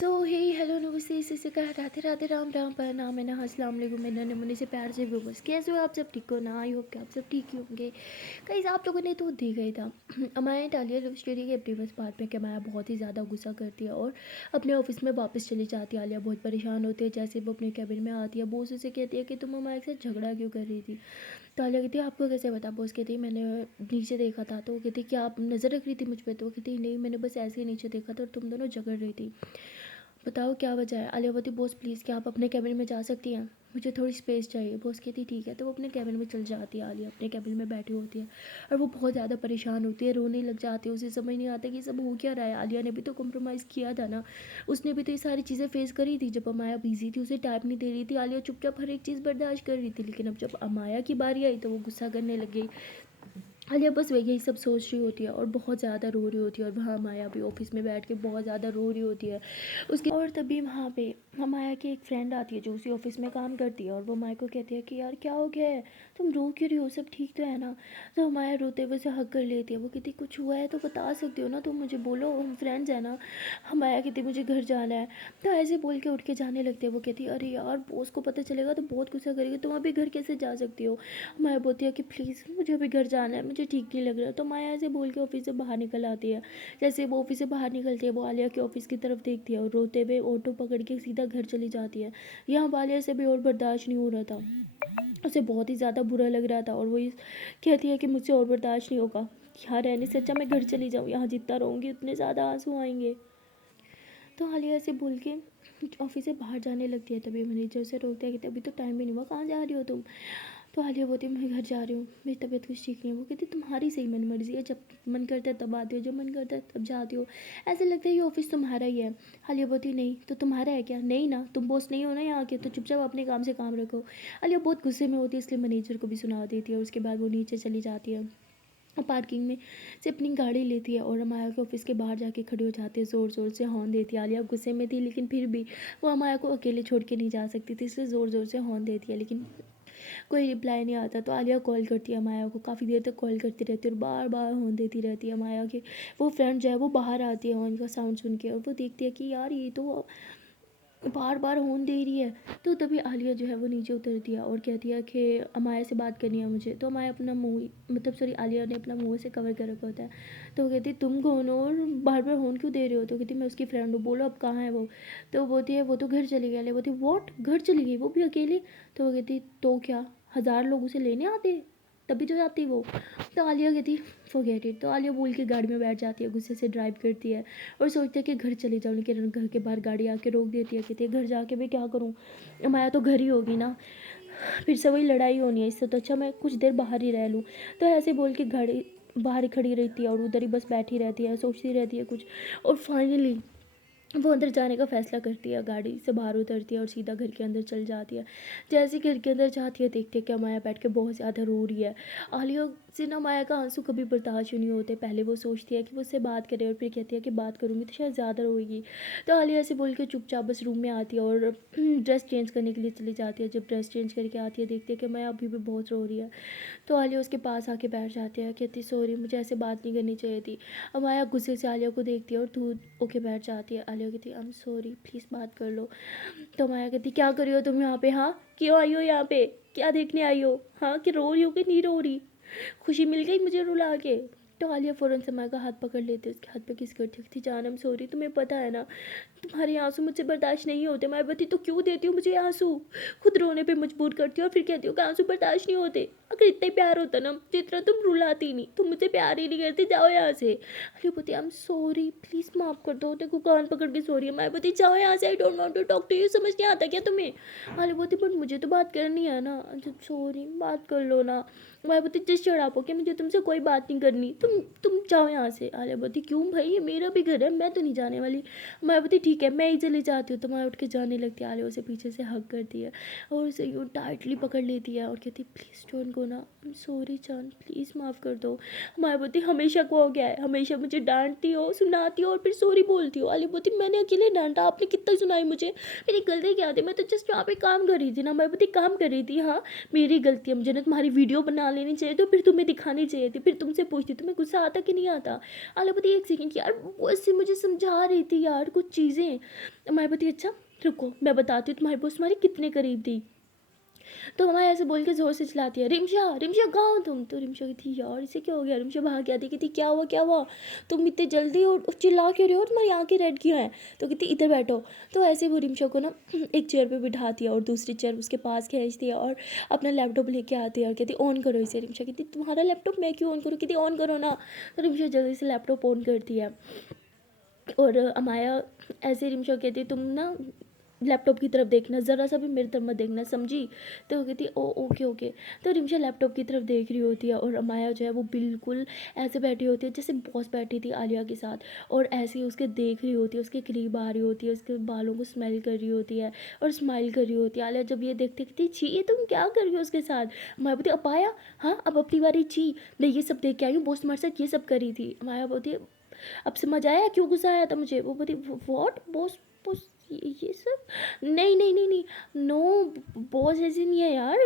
सो हे hello नमस्ते शिशिका राधे राधे राम राम पर नाम है ना अस्सलाम वालेकुम। मैं नन्हे मुन्ने से प्यार से व्यूवर्स कैसे हो आप सब? ठीक हो ना? आई होप कि आप सब ठीक ही होंगे। कई आप लोगों ने तो देखा ही था अमाया डाली है लव स्टोरी के प्रीवियस पार्ट में कि अमाया बहुत ही ज़्यादा गुस्सा करती है और अपने ऑफिस में वापस चली जाती है। आलिया बहुत परेशान होती है। जैसे वो अपने कैबिन में आती है बॉस उसे कहती है कि तुम अमाया के साथ झगड़ा क्यों कर रही थी। तो आलिया कहती है आपको कैसे पता? बॉस कहती है मैंने नीचे देखा था। तो वो कहती है कि आप नज़र रख रही थी मुझ पर? तो वो कहती है नहीं, मैंने बस ऐसे ही नीचे देखा था और तुम दोनों झगड़ रही थी। बताओ क्या वजह है? आलिया बोलती बॉस प्लीज़ क्या आप अपने कैबिन में जा सकती हैं, मुझे थोड़ी स्पेस चाहिए। बॉस कहती ठीक है। तो वो अपने कैबिन में चल जाती है। आलिया अपने कैबिन में बैठी होती है और वो बहुत ज़्यादा परेशान होती है, रोने लग जाती है। उसे समझ नहीं आता कि सब हो क्या रहा है। आलिया ने भी तो कॉम्प्रोमाइज़ किया था ना, उसने भी तो ये सारी चीज़ें फेस करी थी। जब अमाया बिजी थी उसे टाइम नहीं दे रही थी, आलिया चुपचाप हर एक चीज़ बर्दाश्त कर रही थी। लेकिन अब जब अमाया की बारी आई तो वो गुस्सा करने लग गई। आलिया बस वही यही सब सोच रही होती है और बहुत ज़्यादा रो रही होती है। और वहाँ माया भी ऑफिस में बैठ के बहुत ज़्यादा रो रही होती है उसकी। और तभी वहाँ पे माया की एक फ्रेंड आती है जो उसी ऑफिस में काम करती है और वो माया को कहती है कि यार क्या हो गया है, तुम रो क्यों रही हो, सब ठीक तो है ना? तो माया रोते हुए उसे हक कर लेती है। वो कहती कुछ हुआ है तो बता सकती हो ना, तुम मुझे बोलो, हम फ्रेंड्स हैं ना। माया कहती मुझे घर जाना है। तो ऐसे बोल के उठ के जाने लगती है। वो कहती है अरे यार बॉस को पता चलेगा तो बहुत गुस्सा करेगी, तुम अभी घर कैसे जा सकती हो? माया बोलती है कि प्लीज़ मुझे अभी घर जाना है, मुझे ठीक नहीं लग रहा। तो माया ऐसे बोल के ऑफिस से बाहर निकल आती है। जैसे वो ऑफिस से बाहर निकलती है वो आलिया के ऑफिस की तरफ देखती है और रोते हुए ऑटो पकड़ के सीधा घर चली जाती है। यहाँ आलिया से भी और बर्दाश्त नहीं हो रहा था, उसे बहुत ही ज़्यादा बुरा लग रहा था और वो कहती है कि मुझसे और बर्दाश्त नहीं होगा, यहाँ रहने से अच्छा मैं घर चली जाऊँ, यहाँ जितना रहूँगी उतने ज़्यादा आंसू आएंगे। तो आलिया ऐसे बोल के ऑफिस से बाहर जाने लगती है। तभी मैनेजर से रोकते हैं कि अभी तो टाइम भी नहीं हुआ, कहाँ जा रही हो तुम? तो आलिया बोलती है मैं घर जा रही हूँ, मेरी तबीयत कुछ ठीक नहीं है। वो कहती तुम्हारी सही मन मर्जी है, जब मन करता है तब आती हो, जब मन करता है तब जाती हो, ऐसे लगता है ये ऑफिस तुम्हारा ही है। आलिया बोलती नहीं तो तुम्हारा है क्या? नहीं ना, तुम बॉस नहीं हो ना यहाँ के, तो चुपचाप अपने काम से काम रखो। आलिया बहुत गुस्से में होती है इसलिए मैनेजर को भी सुना देती है और उसके बाद वो नीचे चली जाती है। पार्किंग में से अपनी गाड़ी लेती है और अमाया के ऑफिस के बाहर जाके खड़ी हो जाती है, ज़ोर ज़ोर से हॉर्न देती है। आलिया गुस्से में थी लेकिन फिर भी वो अमाया को अकेले छोड़ के नहीं जा सकती थी, इसलिए ज़ोर ज़ोर से हॉर्न देती है लेकिन कोई रिप्लाई नहीं आता। तो आलिया कॉल करती है माया को, काफ़ी देर तक कॉल करती रहती है और बार बार हॉर्न देती रहती है। माया की वो फ्रेंड जो है वो बाहर आती है हॉर्न का साउंड सुन के और वो देखती है कि यार ये तो बार बार हॉर्न दे रही है। तो तभी आलिया जो है वो नीचे उतरती है और कहती है कि अमाया से बात करनी है मुझे। तो अमाया अपना मुँह मतलब सॉरी आलिया ने अपना मुँह से कवर कर रखा होता है। तो वो कहती तुम कौन हो और बार बार हॉर्न क्यों दे रहे हो? तो कहती मैं उसकी फ्रेंड हूँ, बोलो अब कहाँ है वो? तो वो बोलती है वो तो घर चली गई। आलिया बोलती वॉट, घर चली गई वो भी अकेली? तो वो कहती तो क्या 1000 लोग उसे लेने आते तभी तो जाती वो? तो आलिया कहती फॉरगेट इट। तो आलिया बोल के गाड़ी में बैठ जाती है, गुस्से से ड्राइव करती है और सोचती है कि घर चले जाऊँ। लेकिन घर के बाहर गाड़ी आके रोक देती है, कहती है घर जाके मैं क्या करूँ, माया तो घर ही होगी ना, फिर से वही लड़ाई होनी है, इससे तो अच्छा मैं कुछ देर बाहर ही रह लूँ। तो ऐसे बोल के गाड़ी बाहर ही खड़ी रहती है और उधर ही बस बैठी रहती है, सोचती रहती है कुछ। और फाइनली वो अंदर जाने का फ़ैसला करती है, गाड़ी से बाहर उतरती है और सीधा घर के अंदर चल जाती है। जैसे ही घर के अंदर जाती है देखती है कि माया बैठ के बहुत ज़्यादा रो रही है। आलिया से ना माया का आंसू कभी बर्दाश्त ही नहीं होते। पहले वो सोचती है कि वो उससे बात करे और फिर कहती है कि बात करूँगी तो शायद ज़्यादा रोएगी। तो आलिया ऐसे बोल के चुपचाप बस रूम में आती है और ड्रेस चेंज करने के लिए चली जाती है। जब ड्रेस चेंज करके आती है देखती है कि माया अभी भी बहुत रो रही है। तो आलिया उसके पास आके बैठ जाती है, कहती सॉरी मुझे ऐसे बात नहीं करनी चाहिए थी। अब माया गुस्से से आलिया को देखती है और दूर होके बैठ जाती है। आलिया कहती आई एम सॉरी प्लीज़ बात कर लो। तो माया कहती क्या कर रही हो तुम यहाँ पे? हाँ क्यों आई हो यहाँ पे, क्या देखने आई हो? हाँ कि रो रही हो कि नहीं रो रही, खुशी मिल गई मुझे रुला के? तो आलिया फ़ौरन से माया का हाथ पकड़ लेती है, उसके हाथ पे किस करती थी, जान आई एम सॉरी, तुम्हें पता है ना तुम्हारे आंसू मुझसे बर्दाश्त नहीं होते। मैं बती तो क्यों देती हो मुझे आंसू, खुद रोने पे मजबूर करती हो और फिर कहती हो कि आंसू बर्दाश्त नहीं होते। अगर इतना ही प्यार होता ना जितना तुम रुलाती नहीं, तुम मुझे प्यार ही नहीं करती, जाओ यहाँ से। अरे बती आई एम सॉरी प्लीज़ माफ़ कर दो, देखो कान पकड़ के सॉरी है। मैं बती जाओ यहाँ से, I don't want to talk to you, समझ नहीं आता क्या तुम्हें? अरे बोती बट मुझे तो बात करनी है ना। अच्छा सॉरी बात कर लो ना। मैं बोती जिस चढ़ाप हो कि मुझे तुमसे कोई बात नहीं करनी, तुम जाओ यहाँ से। आलिया बोती क्यों भाई, ये मेरा भी घर है, मैं तो नहीं जाने वाली। मैं बोती ठीक है मैं ही चली जाती हूँ। तो मैं उठ के जाने लगती है। आलिया उसे पीछे से हग करती है और उसे यूँ टाइटली पकड़ लेती है और कहती प्लीज़ डोंट को ना। सॉरी जान, प्लीज़ माफ़ कर दो। मायावती हमेशा को हो गया है, हमेशा मुझे डांटती हो, सुनाती हो और फिर सॉरी बोलती हो। मायावती मैंने अकेले डांटा, आपने कितना सुनाई मुझे? मेरी गलती क्या थी? मैं तो जस्ट वहाँ पे काम कर रही थी ना मायावती, काम कर रही थी। हाँ मेरी गलती है, मुझे ना तुम्हारी वीडियो बना लेनी चाहिए तो फिर तुम्हें दिखानी चाहिए थी, फिर तुमसे पूछती तुम्हें गुस्सा आता कि नहीं आता? मायावती एक सेकेंड यार, वो ऐसे मुझे समझा रही थी यार कुछ चीज़ें। मायावती अच्छा रुको मैं बताती हूँ, तुम्हारी बॉस तुम्हारे कितने करीब थी। तो हमारे ऐसे बोल के ज़ोर से चिल्लाती है, रिमशा रिमशा कहाँ हो तुम? तो रिमशा कहती यार इसे क्या हो गया? रिमशा भाग के आती, कहती क्या हुआ क्या हुआ, तुम इतने जल्दी और चिल्ला क्यों रहे हो, तुम्हारी आंखें रेड क्यों हैं? तो कहती इधर बैठो। तो ऐसे वो रिमशा को ना एक चेयर पे बिठा दिया और दूसरी चेयर उसके पास खींच दिया और अपना लैपटॉप लेके आती है और कहती ऑन करो इसे। रिमशा कहती तुम्हारा लैपटॉप मैं क्यों ऑन करूँ? कहती ऑन करो ना। तो रिमशा जल्दी से लैपटॉप ऑन करती है और अमाया ऐसे रिमशा कहती तुम ना लैपटॉप की तरफ देखना, ज़रा सा भी मेरी तरफ मत देखना, समझी? तो वो कहती ओ ओके ओके। तो रिमशा लैपटॉप की तरफ देख रही होती है और अमाया जो है वो बिल्कुल ऐसे बैठी होती है जैसे बॉस बैठी थी आलिया के साथ, और ऐसे ही उसके देख रही होती है, उसके करीब आ रही होती है, उसके बालों को स्मेल कर रही होती है और स्माइल कर रही होती है। आलिया जब ये देखती कहती छी ये तुम क्या कर रही हो उसके साथ? अमाया बोलती अपाया हाँ अब अपनी बारी, छी मैं ये सब देख के आई हूँ, बॉस तुम्हारे साथ ये सब करी थी। अमाया बोलती अब समझ आया क्यों गुस्सा आया था मुझे? वो बोली व्हाट बॉस बॉस ये सब? नहीं नहीं नहीं नहीं, नो बॉस ऐसे नहीं है यार,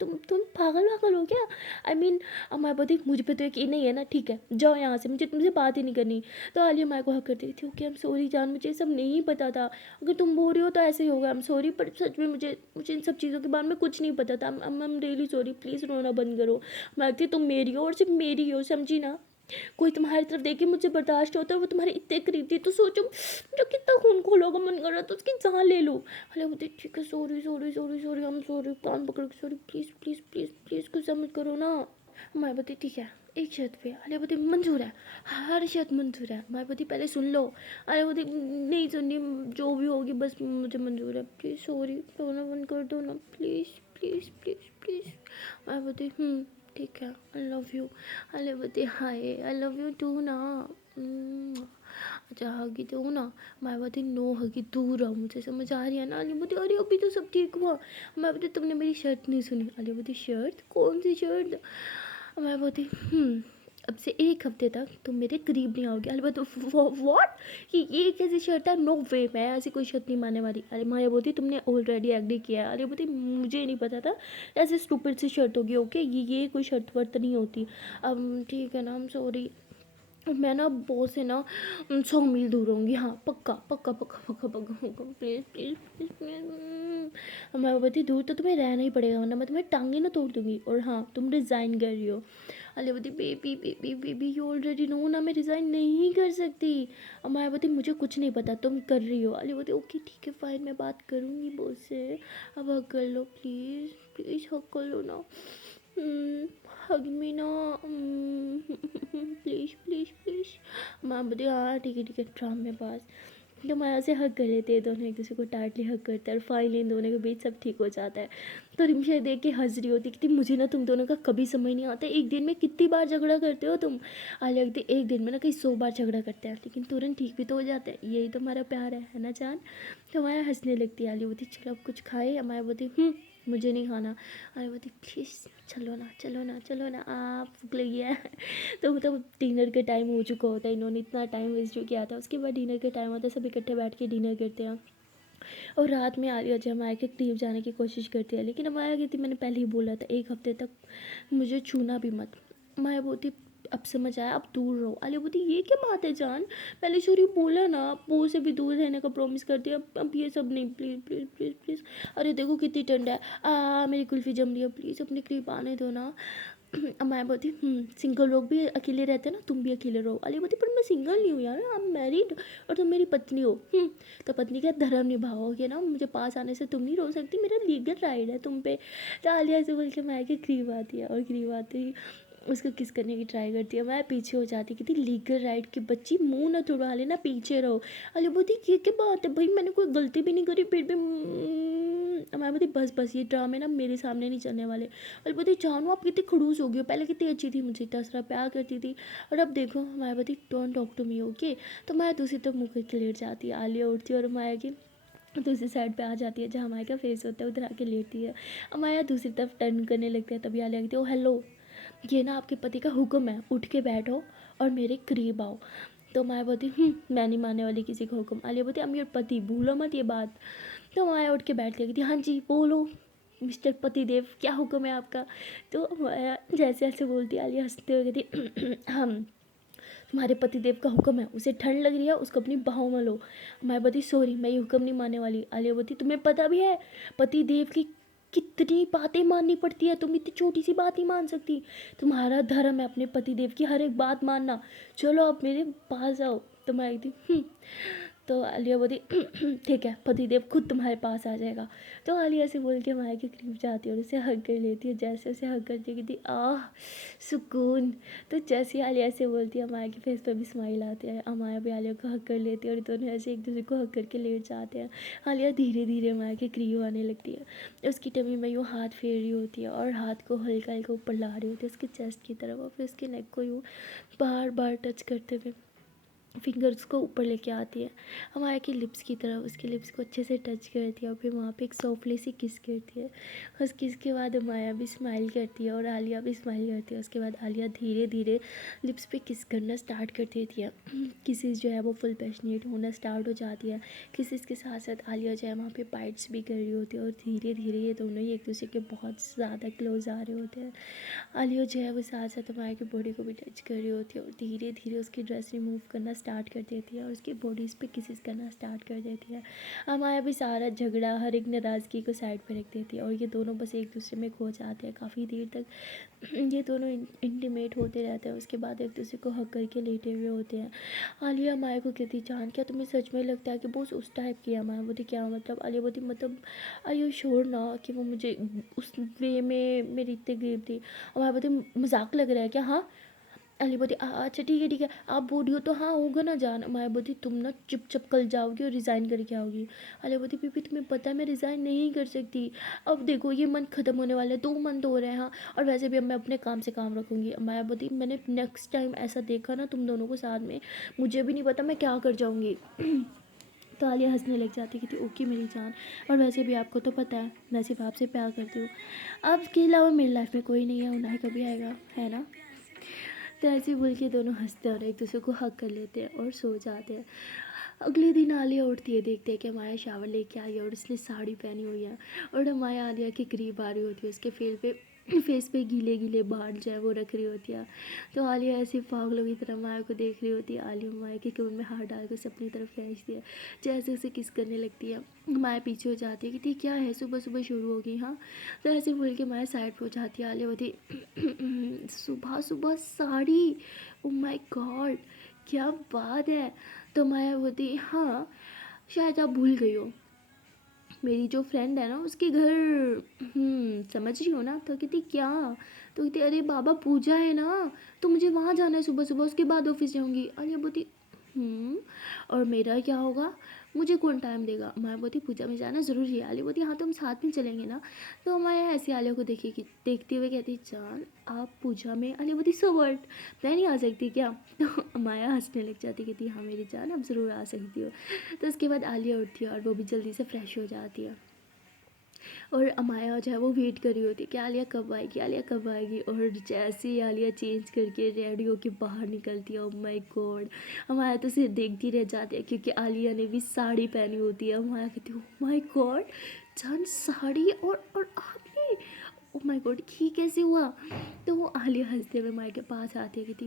तुम पागल वागल हो क्या? आई मीन मैं बोलती मुझे पे तो यकीन नहीं है ना, ठीक है जाओ यहाँ से, मुझे तुमसे बात ही नहीं करनी। तो आलिया माया को हक करती थी ओके आई एम सॉरी जान, मुझे ये सब नहीं पता था, अगर तुम बोल रही हो तो ऐसे ही होगा, आई एम सॉरी, पर सच में मुझे मुझे इन सब चीज़ों के बारे में कुछ नहीं पता था, I am really sorry, please रोना बंद करो। मैं कहती तुम मेरी हो और सिर्फ मेरी हो, समझी ना? कोई तुम्हारी तरफ देखे मुझे बर्दाश्त होता है, वो तुम्हारे इतने करीब थी, तो सोचो मुझे कितना खून खोलो का मन कर रहा था उसकी जान ले लो। अरे बोलते ठीक है सॉरी सॉरी सॉरी सॉरी हम सॉरी, कान पकड़ के sorry, please please please please कुछ समझ करो ना। मायावती ठीक है एक शर्त पे। आलियावती मंजूर है, हर शर्त मंजूर है। मायावती पहले सुन लो। आलियावती नहीं सुननी, जो भी होगी बस मुझे मंजूर है, प्लीज़ सॉरी रोना बंद कर दो ना, please please please please. Mayawati ठीक है I love you. Aliyawati hi I love you too ना। अच्छा हगी तो ना। मायावती नो हगी, दूर रहो मुझे, समझ आ रही है ना? आलियावती अरे अभी तो सब ठीक हुआ। मायावती तुमने मेरी शर्त नहीं सुनी। आलियावती शर्त कौन सी शर्त? मायावती अब से 1 हफ्ते तक तुम मेरे करीब नहीं आओगे। अलबत्त व्हाट, ये कैसी शर्त है? नो वे, मैं ऐसी कोई शर्त नहीं मानने वाली। अरे मायावती तुमने ऑलरेडी एग्री किया है। अरे बोलती मुझे नहीं पता था ऐसे स्टूपिड सी शर्त होगी, ओके ये कोई शर्त वर्त नहीं होती। अब ठीक है ना, हम सॉरी, मैं ना बॉस से ना 100 मील दूर होंगी, हाँ पक्का पक्का पक्का पक्का पक्का पक्का, प्लीज़ प्लीज़ प्लीज़ प्लीज़। मैं बोलती दूर तो तुम्हें रहना ही पड़ेगा वरना मैं तुम्हें टांगे ना तोड़ दूँगी। और हाँ तुम रिज़ाइन कर रही हो। Mayawati baby baby baby you already know ना, मैं रिज़ाइन नहीं कर सकती। मायावती मुझे कुछ नहीं पता, तुम कर रही हो। मायावती ओके ठीक है फाइन, मैं बात करूँगी बॉस से। अब हक कर लो प्लीज़ प्लीज़, हक कर लो ना, हग मी ना, प्लीज़ प्लीज़ प्लीज़। मायावती हाँ ठीक है ड्रामेबाज। तो माया से हक कर लेते हैं, दोनों एक दूसरे को टाइटली हक करते हैं और फाइनली इन दोनों के बीच सब ठीक हो जाता है। तो रिमशा देख के हंस रही होती कि मुझे ना तुम दोनों का कभी समझ नहीं आता, एक दिन में कितनी बार झगड़ा करते हो तुम? आलिया कहती एक दिन में ना कहीं 100 बार झगड़ा करते हैं लेकिन तुरंत ठीक भी तो हो जाता है, यही तो हमारा प्यार है ना जान? तो माया हंसने लगती है। आलिया बोलती चलो अब कुछ खाए। माया बोलती मुझे नहीं खाना। आलिया बोलती प्लीज़ चलो ना चलो ना चलो ना, आप भूख लगी है। तो मतलब डिनर का टाइम हो चुका होता है, इन्होंने इतना टाइम वेस्ट जो किया था, उसके बाद डिनर का टाइम होता है, सब इकट्ठे बैठ के डिनर करते हैं। और रात में आलिया जो माया के करीब जाने की कोशिश करती है, लेकिन माया कहती मैंने पहले ही बोला था 1 हफ्ते तक मुझे छूना भी मत। माया बोलती अब समझ आया, अब दूर रहो। आलिया बोलती ये क्या बात है जान, पहले शोरी बोला ना, वो से भी दूर रहने का प्रॉमिस कर दिया, अब ये सब नहीं, प्लीज़ प्लीज़ प्लीज़ प्लीज़। अरे देखो कितनी ठंड है, मेरी कुल्फ़ी जम रही है, प्लीज़ अपने करीब आने दो ना। मैं बोलती सिंगल लोग भी अकेले रहते हैं ना, तुम भी अकेले रहो। अली बोलती पर मैं सिंगल नहीं हूँ यार, आई एम मैरिड और तुम मेरी पत्नी हो। तो पत्नी का धर्म निभाओगे ना, मुझे पास आने से तुम नहीं रो सकती, मेरा लीगल राइट है तुम पे। तो आलिया से बोल के मैं के करीब आती है और करीब आती ही उसको किस करने की ट्राई करती है। मैं पीछे हो जाती, कहती लीगल राइट की बच्ची, मुंह ना तुड़वा लेना, पीछे रहो। अली बोलती ये क्या बात है भाई, मैंने कोई गलती भी नहीं करी, फिर भी मैं बोलती बस बस ये ड्रामे ना मेरे सामने नहीं चलने वाले। और बोलती जानू आप कितनी खड़ूस हो गई हो, पहले कितनी अच्छी थी, मुझे इतना सारा प्यार करती थी और अब देखो। माया बोलती don't talk to me okay. तो माया दूसरी तरफ मुँह करके लेट जाती है। आलिया उठती है और माया की दूसरी साइड पे आ जाती है जहाँ अमाया का फेस होता है, उधर आके लेटती है। अमाया दूसरी तरफ टर्न करने लगता है, तभी आलिया कहती है, ओ हेलो, ये ना आपके पति का हुक्म है, उठ के बैठो और मेरे करीब आओ। तो माया बोलती, मैं नहीं मानने वाली किसी का हुक्म। आलिया बोलती, हम योर पति, भूलो मत ये बात। तो माया उठ के बैठ गई, कहती, हाँ जी बोलो मिस्टर पति देव, क्या हुक्म है आपका। तो माया जैसे ऐसे बोलती, आलिया हंसते हुए कहती, हम तुम्हारे पतिदेव का हुक्म है, उसे ठंड लग रही है, उसको अपनी बाहों में लो। मायावती, सॉरी, मैं ये हुक्म नहीं मानने वाली। आलियावती, तुम्हें पता भी है पतिदेव की कितनी बातें माननी पड़ती है, तुम इतनी छोटी सी बात नहीं मान सकती। तुम्हारा धर्म है अपने पतिदेव की हर एक बात मानना, चलो अब मेरे पास आओ। तो मैं आई थी, तो आलिया बोली, ठीक है, पतिदेव खुद तुम्हारे पास आ जाएगा। तो आलिया से बोल के माया के करीब जाती है और उसे हग कर लेती है। जैसे उसे हग करती कहती, आह सुकून। तो जैसे ही आलिया से बोलती है, अमाया के फेस पर भी स्माइल आती है। अमाया भी आलिया को हग कर लेती है और दोनों ऐसे एक दूसरे को हग करके लेट जाते हैं। आलिया धीरे धीरे अमाया के करीब आने लगती है, उसकी टमी में यूँ हाथ फेर रही होती है और हाथ को हल्का हल्का ऊपर ला रही होती है उसके चेस्ट की तरफ, और फिर उसके नेक को यूँ बार बार टच करते हुए फिंगर्स को ऊपर लेके आती है अमाया की लिप्स की तरफ, उसके लिप्स को अच्छे से टच करती है और फिर वहाँ पे एक सॉफ्टली सी किस करती है। उस किस के बाद अमाया भी स्माइल करती है और आलिया भी स्माइल करती है। उसके बाद आलिया धीरे धीरे लिप्स पे किस करना स्टार्ट कर देती है। किसेस जो है वो फुल पैशनेट होना स्टार्ट हो जाती है। किसेस के साथ साथ आलिया जो है वहाँ पे बाइट्स भी कर रही होती है और धीरे धीरे ये दोनों ही एक दूसरे के बहुत ज़्यादा क्लोज आ रहे होते हैं। आलिया जो है वो साथ साथ अमाया की बॉडी को भी टच कर रही होती है और धीरे धीरे उसकी ड्रेस रिमूव करना स्टार्ट कर देती है और उसकी बॉडीज़ पे किसेस करना स्टार्ट कर देती है। अमाया भी सारा झगड़ा, हर एक नाराज़गी को साइड पे रख देती है और ये दोनों बस एक दूसरे में खो जाते हैं। काफ़ी देर तक ये दोनों इंटीमेट होते रहते हैं। उसके बाद एक दूसरे को हक करके लेटे हुए होते हैं। आलिया अमाया को कहती, जान क्या तुम्हें सच में लगता है कि बॉस उस टाइप की है? अमाया बोलती, क्या मतलब? आलिया बोलती, मतलब आर यू श्योर ना कि वो मुझे उस वे में मेरी इतने करीब थी? अमाया बोलती, मजाक लग रहा है क्या? हाँ। अली बोलती, अच्छा ठीक है आप बोल रही हो तो हाँ होगा ना जान। माया बोलती, तुम ना चुपचाप कल जाओगी और रिज़ाइन करके आओगी। अली बोलती, बीबी तुम्हें पता है मैं रिज़ाइन नहीं कर सकती। अब देखो ये मंथ ख़त्म होने वाला है, 2 मंथ हो रहे हैं। हाँ, और वैसे भी अब मैं अपने काम से काम रखूँगी। माया बोलती, मैंने नेक्स्ट टाइम ऐसा देखा ना तुम दोनों को साथ में, मुझे भी नहीं पता मैं क्या कर जाऊँगी। तो आलिया हंसने लग जाती कि थी, ओके मेरी जान, और वैसे भी आपको तो पता है मैं सिर्फ आपसे प्यार करती हूँ, अब के अलावा मेरी लाइफ में कोई नहीं है, ना ही कभी आएगा, है ना। तो ऐसे बोल के दोनों हंसते हैं और एक दूसरे को हक कर लेते हैं और सो जाते हैं। अगले दिन आलिया उठती है, देखते हैं कि माया शावर लेके आई है और उसने साड़ी पहनी हुई है और माया आलिया के करीब आ रही होती है, उसके फेस पे गीले गीले बाल जो है वो रख रही होती है। तो आलिया ऐसे पागलों की तरह माया को देख रही होती है। आलिया माया के कमर में हाथ डाल कर उसे अपनी तरफ खींचती है, जैसे उसे किस करने लगती है। माया पीछे हो जाती है कि क्या है, सुबह सुबह शुरू होगी? हाँ। तो ऐसे बोल के माया साइड पर हो जाती है। आलिया बोलती, सुबह सुबह साड़ी, ओ माय गॉड क्या बात है। तो माया बोलती, हाँ शायद आप भूल गई हो, मेरी जो फ्रेंड है ना उसके घर, समझ रही हो ना? तो कहती क्या? तो कहती, अरे बाबा पूजा है ना, तो मुझे वहाँ जाना है सुबह सुबह, उसके बाद ऑफिस जाऊँगी। अलिया बोलती, और मेरा क्या होगा, मुझे कौन टाइम देगा? मैं बोलती, पूजा में जाना ज़रूरी है। आलिया बोलती, हाँ तो हम साथ में चलेंगे ना। तो मैं ऐसे आलिया को देखेगी, देखते हुए कहती, जान आप पूजा में? आलिया बोलती, सो व्हाट, मैं नहीं आ सकती क्या? तो माया हंसने लग जाती, कहती, हाँ मेरी जान अब ज़रूर आ सकती हो। तो उसके बाद आलिया उठती है और वो भी जल्दी से फ्रेश हो जाती है और अमाया जो है वो वेट कर रही होती है कि आलिया कब आएगी, आलिया कब आएगी। और जैसे ही आलिया चेंज करके रेडी होके बाहर निकलती है, ओह माय गॉड, अमाया तो सिर्फ देखती रह जाती है क्योंकि आलिया ने भी साड़ी पहनी होती है। अमाया कहती है, ओह माय गॉड जान साड़ी, और आपने, ओह माय गॉड ये कैसे हुआ? तो वो आलिया हंसते हुए माया के पास आती है, कहती,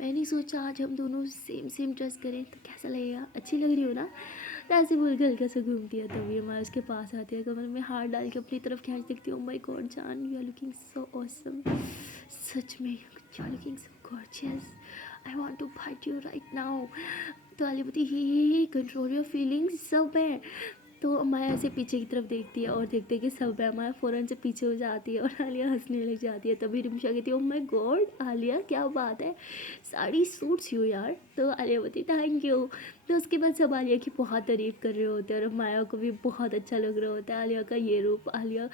मैंने सोचा आज हम दोनों सेम सेम ड्रेस करें तो कैसा लगेगा, अच्छी लग रही हो ना। तो ऐसे बोल के हल्का सा घूमती है, तभी हमारे उसके पास आती है, कमर में हाथ डाल के अपनी तरफ खींच देखती हूँ, माय गॉड जान you are looking so awesome, सच में you are looking so gorgeous, I want to bite you right now. तो आलिया बोलती, ही कंट्रोल योर फीलिंग्स, सब है। तो माया ऐसे पीछे की तरफ देखती है और देखते कि सब है, माया फ़ौरन से पीछे हो जाती है और आलिया हंसने लग जाती है। तभी रिमशा कहती है, ओह माय गॉड आलिया क्या बात है, साड़ी सूट्स यू यार। तो आलिया बोलती थैंक यू। तो उसके बाद सब आलिया की बहुत तारीफ़ कर रहे होते हैं और माया को भी बहुत अच्छा लग रहा होता है आलिया का ये रूप। आलिया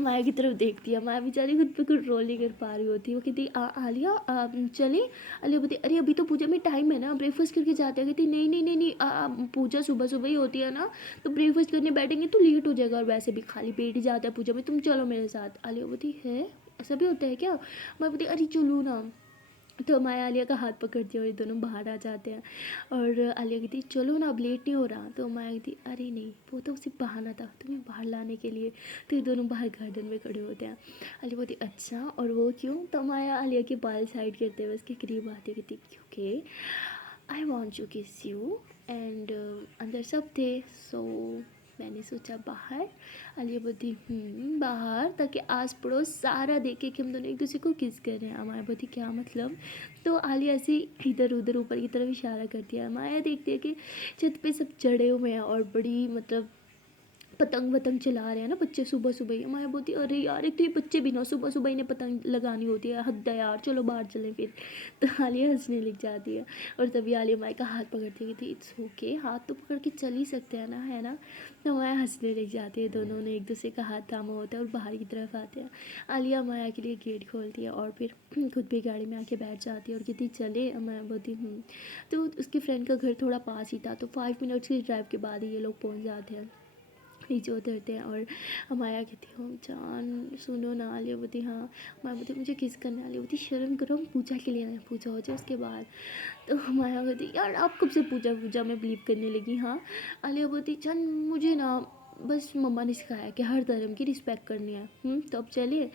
माया की तरफ देखती है, माया बेचारी खुद पे कंट्रोल नहीं कर पा रही होती। वो कहती आलिया चले। आलिया बोलती अरे अभी तो पूजा में टाइम है ना, ब्रेकफास्ट करके जाते हैं। कहती नहीं नहीं नहीं नहीं पूजा सुबह सुबह ही होती है ना, तो ब्रेकफास्ट करने बैठेंगे तो लेट हो जाएगा, और वैसे भी खाली पेट ही जाता है पूजा में, तुम चलो मेरे साथ। आलिया बोलती है ऐसा भी होता है क्या? मैं बोलती अरे चलो ना। तो माया आलिया का हाथ पकड़ती है और ये दोनों बाहर आ जाते हैं। और आलिया कहती चलो ना अब लेट नहीं हो रहा। तो माया कहती अरे नहीं वो तो सिर्फ बहाना था तुम्हें बाहर लाने के लिए। तो ये दोनों बाहर गार्डन में खड़े होते हैं। आलिया बोलती अच्छा और वो क्यों? तो माया आलिया के बाल साइड करते हुए उसके करीब आती है, कहती क्योंकि आई want to kiss you and अंदर सब थे, सो मैंने सोचा बाहर। आलिया बोलती बाहर, ताकि आस पड़ोस सारा देखे कि हम दोनों एक दूसरे को किस कर रहे हैं। माया बोलती क्या मतलब? तो आलिया ऐसे इधर उधर ऊपर की तरफ इशारा करती है। माया देखती है कि छत पे सब चढ़े हुए हैं और बड़ी मतलब पतंग वतंग चला रहे हैं ना बच्चे सुबह सुबह ही। माया बोलती अरे यार एक तो ये बच्चे भी ना सुबह सुबह इन्हें पतंग लगानी होती है, हद है यार, चलो बाहर चलें फिर। तो आलिया हंसने लग जाती है और तभी आलिया माया का हाथ पकड़ती है, कहती इट्स ओके, हाथ तो पकड़ के चल ही सकते हैं ना, है ना। तो माया हंसने लग जाती है, दोनों ने एक दूसरे का हाथ थामा होता है और बाहर की तरफ आते हैं। आलिया माया के लिए गेट खोलती है और फिर खुद भी गाड़ी में आके बैठ जाती है और कहती चले। माया बोलती तो उसकी फ्रेंड का घर थोड़ा पास ही था, तो 5 मिनट्स की ड्राइव के बाद ही ये लोग पहुँच जाते हैं, नीचे उतरते हैं। और माया कहती हूँ जान सुनो ना। आलिया बोलती हाँ। माया बोलती मुझे किस करने। आलिया बोलती शर्म करो, हम पूजा के लिए आए, पूजा हो जाए उसके बाद। तो माया बोलती यार आप कब से पूजा पूजा में बिलीव करने लगी? हाँ। आलिया बोलती जान मुझे ना बस मम्मा ने सिखाया कि हर धर्म की रिस्पेक्ट करनी है। तो अब चलिए।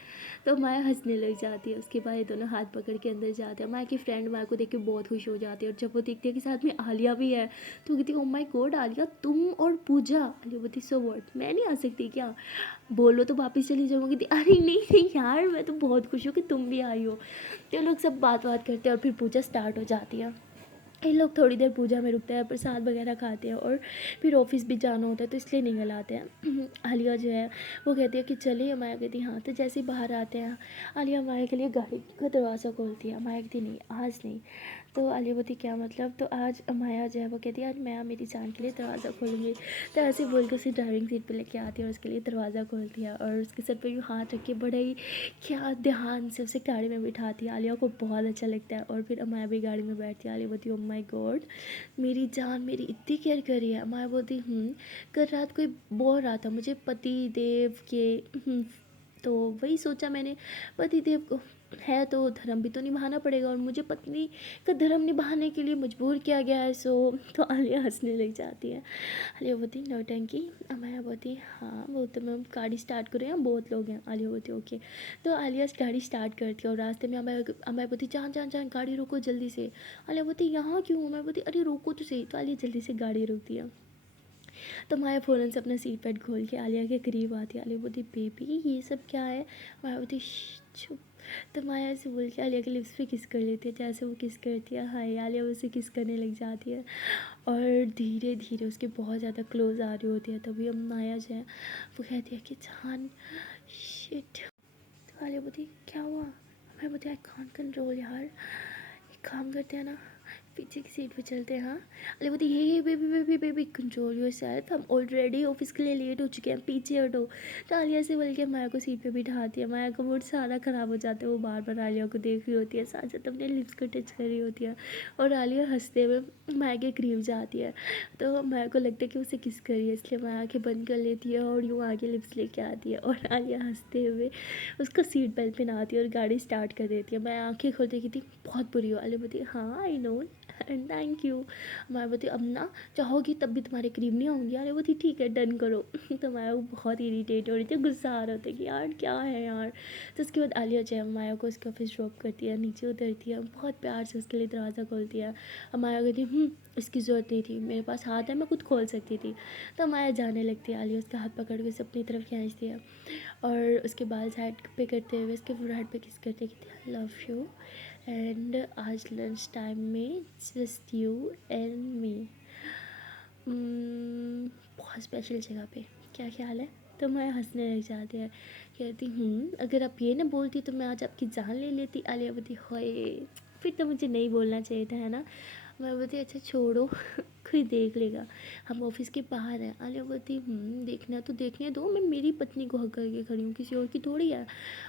तो माया हंसने लग जाती है। उसके बाद ये दोनों हाथ पकड़ के अंदर जाते हैं। माया की फ्रेंड माया को देख के बहुत खुश हो जाती है और जब वो देखती है कि साथ में आलिया भी है तो कहती है ओ माय गॉड आलिया तुम और पूजा। आलिया बोलती सो व्हाट, मैं नहीं आ सकती क्या? बोलो तो वापस चली जाऊँगी। अरे नहीं नहीं यार मैं तो बहुत खुश हूँ कि तुम भी आई हो। तो लोग सब बात करते हैं और फिर पूजा स्टार्ट हो जाती है। ये लोग थोड़ी देर पूजा में रुकते हैं, प्रसाद वगैरह खाते हैं और फिर ऑफिस भी जाना होता है तो इसलिए निकल आते हैं। आलिया जो है वो कहती है कि चलिए। माया कहती हाँ। तो जैसे ही बाहर आते हैं आलिया माया के लिए गाड़ी का दरवाज़ा खोलती है। माया कहती नहीं आज नहीं। तो आलिया बोलती क्या मतलब? तो आज माया जो है वो कहती है आज मैं मेरी जान के लिए दरवाज़ा खोलूँगी। तो ऐसे बोल के उसे ड्राइविंग सीट पे लेके आती है और उसके लिए दरवाज़ा खोलती है और उसके सर पे यूँ हाथ रख के बड़ा ही क्या ध्यान से उसे गाड़ी में बिठाती है। आलिया को बहुत अच्छा लगता है और फिर माया भी गाड़ी में बैठती है। आलिया बोलती ओ माय गॉड मेरी जान मेरी इतनी केयर कर रही है। माया बोलती कल रात कोई बोल रहा था मुझे पति देव के तो वही सोचा मैंने पति देव को है तो धर्म भी तो निभाना पड़ेगा और मुझे पत्नी का धर्म निभाने के लिए मजबूर किया गया है। सो तो आलिया हंसने लग जाती है। आलिया बोलती नौटंकी। माया बोलती हाँ वो तो मैं गाड़ी स्टार्ट करूँ यहाँ बहुत लोग हैं। आलिया बोलती ओके। तो आलिया गाड़ी स्टार्ट करती है और रास्ते में अमय बोलती जान जान जान गाड़ी रोको जल्दी से। आलिया बोलती यहाँ क्यों? मैं बोलती अरे रोको तो सही। तो आलिया जल्दी से गाड़ी रोकती है। तो माया फ़ौरन से अपना सीट बेल्ट खोल के आलिया के करीब आती है। आलिया बोलती बेबी ये सब क्या है? माया बोलती चुप। तो माया ऐसे बोल के आलिया के लिप्स पे किस कर लेती है, जैसे वो किस करती है हाय आलिया उसे किस करने लग जाती है और धीरे धीरे उसके बहुत ज़्यादा क्लोज आ रही होती है। तभी अब माया जो है वो कहती है कि जान शिट। तो आलिया बोलती क्या हुआ? मैं बोलती आई कांट कंट्रोल यार, एक काम करते हैं ना पीछे की सीट पे चलते हैं। हाँ। अरे बोलती hey baby baby baby control your self, हम ऑलरेडी ऑफिस के लिए लेट हो चुके हैं, पीछे हटो। तो आलिया से बोल के माया को सीट पे बिठाती है। माया का मूड सारा ख़राब हो जाता है, वो बार बार आलिया को देख रही होती है, साथ साथ अपने लिप्स को टच कर रही होती है और आलिया हंसते हुए माया के करीब जाती है। तो माया को लगता है कि उसे किस करी है, इसलिए माया आँखें बंद कर लेती है और यूँ आगे लिप्स लेके आती है और आलिया हंसते हुए उसका सीट बेल्ट पहनाती है और गाड़ी स्टार्ट कर देती है। मैं आंखें खोलते की थी बहुत बुरी हो। आलिया बोलती हाँ I know and thank you. Maya बोलती अब ना चाहोगी तब भी तुम्हारे करीब नहीं आऊँगी। अरे बोलती ठीक है डन करो। तो माया वो बहुत इरीटेट हो रही थी, गुस्सा आ रहा था कि यार क्या है यार। तो उसके बाद आलिया जो है माया को उसके ऑफिस ड्रॉप करती है, नीचे उतरती है, बहुत प्यार से उसके लिए दरवाज़ा खोलती है। अब माया कहती इसकी ज़रूरत नहीं थी, मेरे पास हाथ है मैं खुद खोल सकती थी। तो माया जाने लगती है। आलिया उसका हाथ पकड़ के उसे अपनी तरफ खींचती है और उसके बाल साइड पे करते हुए उसके फोरहेड पे किस करते कहती है आई लव यू एंड आज लंच टाइम में जस्ट यू एंड मी। बहुत स्पेशल जगह पे, क्या ख्याल है? तो मैं हंसने लग जाती है, कहती अगर आप ये ना बोलती तो मैं आज आपकी जान ले लेती। आलिया बोलती होए फिर तो मुझे नहीं बोलना चाहिए था है ना। मैं बोलती अच्छा छोड़ो कोई देख लेगा, हम ऑफिस के बाहर हैं। आलिया बोलती देखना तो देखने दो, मैं मेरी पत्नी को हक करके खड़ी हूँ, किसी और की थोड़ी है।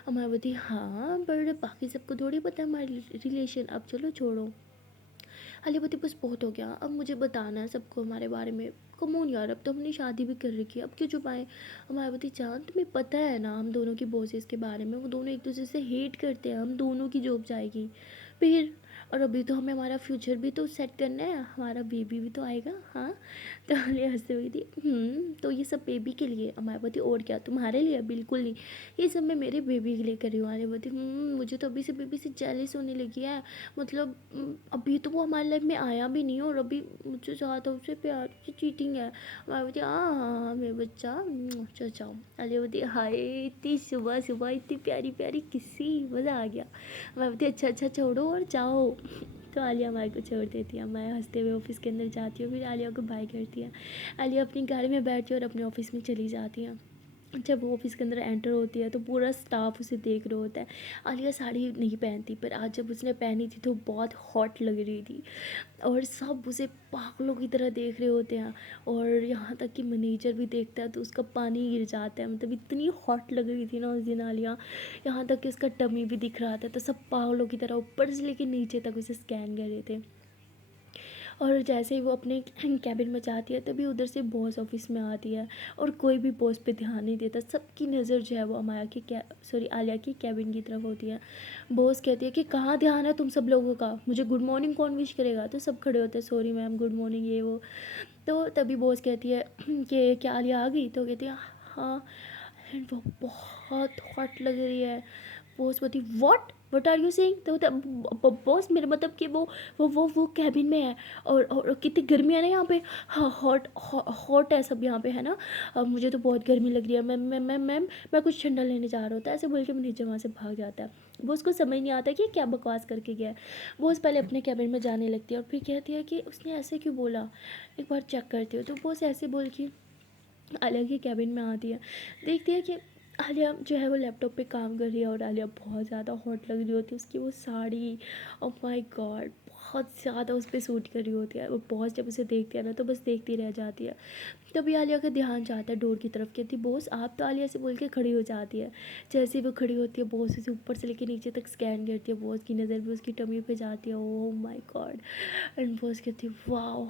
और मैं बोलती हाँ पर बाकी सबको थोड़ी पता है हमारी रिलेशन, अब चलो छोड़ो। आलिया बोलती बस बहुत हो गया, अब मुझे बताना है सबको हमारे बारे में। कमोन यार, अब तो हमने शादी भी कर रखी है, अब क्यों छुपाएं। हमारी बोलती चांद तुम्हें पता है ना हम दोनों की बॉसेस के बारे में, वो दोनों एक दूसरे से हेट करते हैं, हम दोनों की जॉब जाएगी फिर। और अभी तो हमें हमारा फ्यूचर भी तो सेट करना है, हमारा बेबी भी तो आएगा। हाँ तो आलिया हंसते हुए थी तो ये सब बेबी के लिए। हमारी बोलती और क्या तुम्हारे लिए, बिल्कुल नहीं, ये सब मैं मेरे बेबी के लिए कर रही हूँ। आलिया बोलती मुझे तो अभी से बेबी से जेलिस होने लगी है, मतलब अभी तो वो हमारी लाइफ में आया भी नहीं और अभी मुझे ज़्यादा उससे प्यार की चीटिंग है। मैं बोलती हाँ हाँ हाँ मेरा बच्चा, चलो जाओ। अलिया बोलती हाय इतनी सुबह सुबह इतनी प्यारी प्यारी किसी, मज़ा आ गया। मैं बोलती अच्छा अच्छा छोड़ो और जाओ। तो आलिया हमारे को छोड़ देती है, मैं हंसते हुए ऑफिस के अंदर जाती हूँ, फिर आलिया को बाय करती है। आलिया अपनी गाड़ी में बैठती है और अपने ऑफिस में चली जाती है। जब वो ऑफिस के अंदर एंटर होती है तो पूरा स्टाफ उसे देख रहा होता है। आलिया साड़ी नहीं पहनती, पर आज जब उसने पहनी थी तो बहुत हॉट लग रही थी और सब उसे पागलों की तरह देख रहे होते हैं। और यहाँ तक कि मैनेजर भी देखता है तो उसका पानी गिर जाता है, मतलब इतनी हॉट लग रही थी ना उस दिन आलिया। यहाँ तक कि उसका टमी भी दिख रहा था, तो सब पागलों की तरह ऊपर से लेकर नीचे तक उसे स्कैन कर रहे थे। और जैसे ही वो अपने कैबिन में जाती है तभी उधर से बॉस ऑफिस में आती है और कोई भी बॉस पे ध्यान नहीं देता, सबकी नज़र जो है वो अमाया की आलिया की कैबिन की तरफ होती है। बॉस कहती है कि कहाँ ध्यान है तुम सब लोगों का, मुझे गुड मॉर्निंग कौन विश करेगा, तो सब खड़े होते हैं सॉरी मैम गुड मॉर्निंग ये वो। तो तभी बॉस कहती है कि क्या आलिया आ गई, तो कहती है हाँ। एंड वो बहुत हॉट लग रही है। बॉस बोलती व्हाट आर यू सेइंग, तो बॉस मेरा मतलब कि वो कैबिन में है और कितनी गर्मी है ना यहाँ पे। हाँ हॉट हॉट है सब यहाँ पे है ना। मुझे तो बहुत गर्मी लग रही है मैम मैं कुछ ठंडा लेने जा रहा होता है, ऐसे बोल के मैनेजर वहाँ से भाग जाता है। बॉस को समझ नहीं आता कि क्या बकवास करके गया है। बॉस पहले अपने कैबिन में जाने लगती है और फिर कहती है कि उसने ऐसे क्यों बोला, एक बार चेक करती हो। तो बॉस ऐसे बोल के आलिया के कैबिन में आती है, देखती है कि आलिया जो है वो लैपटॉप पे काम कर रही है और आलिया बहुत ज़्यादा हॉट लग रही होती है, उसकी वो साड़ी और माय गॉड बहुत ज़्यादा उस पर सूट कर रही होती है। और बॉस जब उसे देखती है ना तो बस देखती रह जाती है। तभी आलिया का ध्यान जाता है डोर की तरफ, कहती बॉस आप, तो आलिया से बोल के खड़ी हो जाती है। जैसे ही वो खड़ी होती है बॉस उसे ऊपर से लेकर नीचे तक स्कैन करती है, बॉस की नज़र भी उसकी टमी पे जाती है। Oh my God. And boss कहती है वाओ।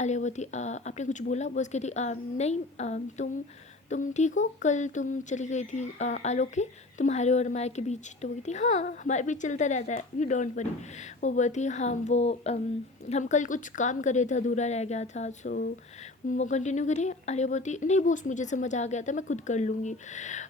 आलिया बोलती आपने कुछ बोला, बॉस कहती नहीं तुम ठीक हो, कल तुम चली गई थी आलोक के, तुम्हारे और माया के बीच। तो वो कहती हाँ हमारे बीच चलता रहता है यू डोंट वरी। वो बोलती हाँ वो हम कल कुछ काम कर रहे थे अधूरा रह गया था, सो वो कंटिन्यू करें। आलिया बोलती नहीं बॉस मुझे समझ आ गया था मैं खुद कर लूँगी।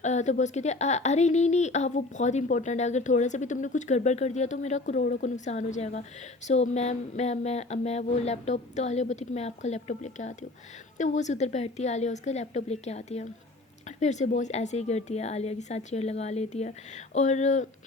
तो बॉस कहते हैं अरे नहीं नहीं वो बहुत इंपॉर्टेंट है, अगर थोड़ा सा भी तुमने कुछ गड़बड़ कर दिया तो मेरा करोड़ों को नुकसान हो जाएगा। सो मैं वो लैपटॉप, तो आलिया बोलती मैं आपका लैपटॉप लेके आती हूँ। तो वो उधर बैठती है, आलिया उसका लैपटॉप लेके आती है। फिर से बॉस ऐसे ही करती है, आलिया के साथ चेयर लगा लेती है और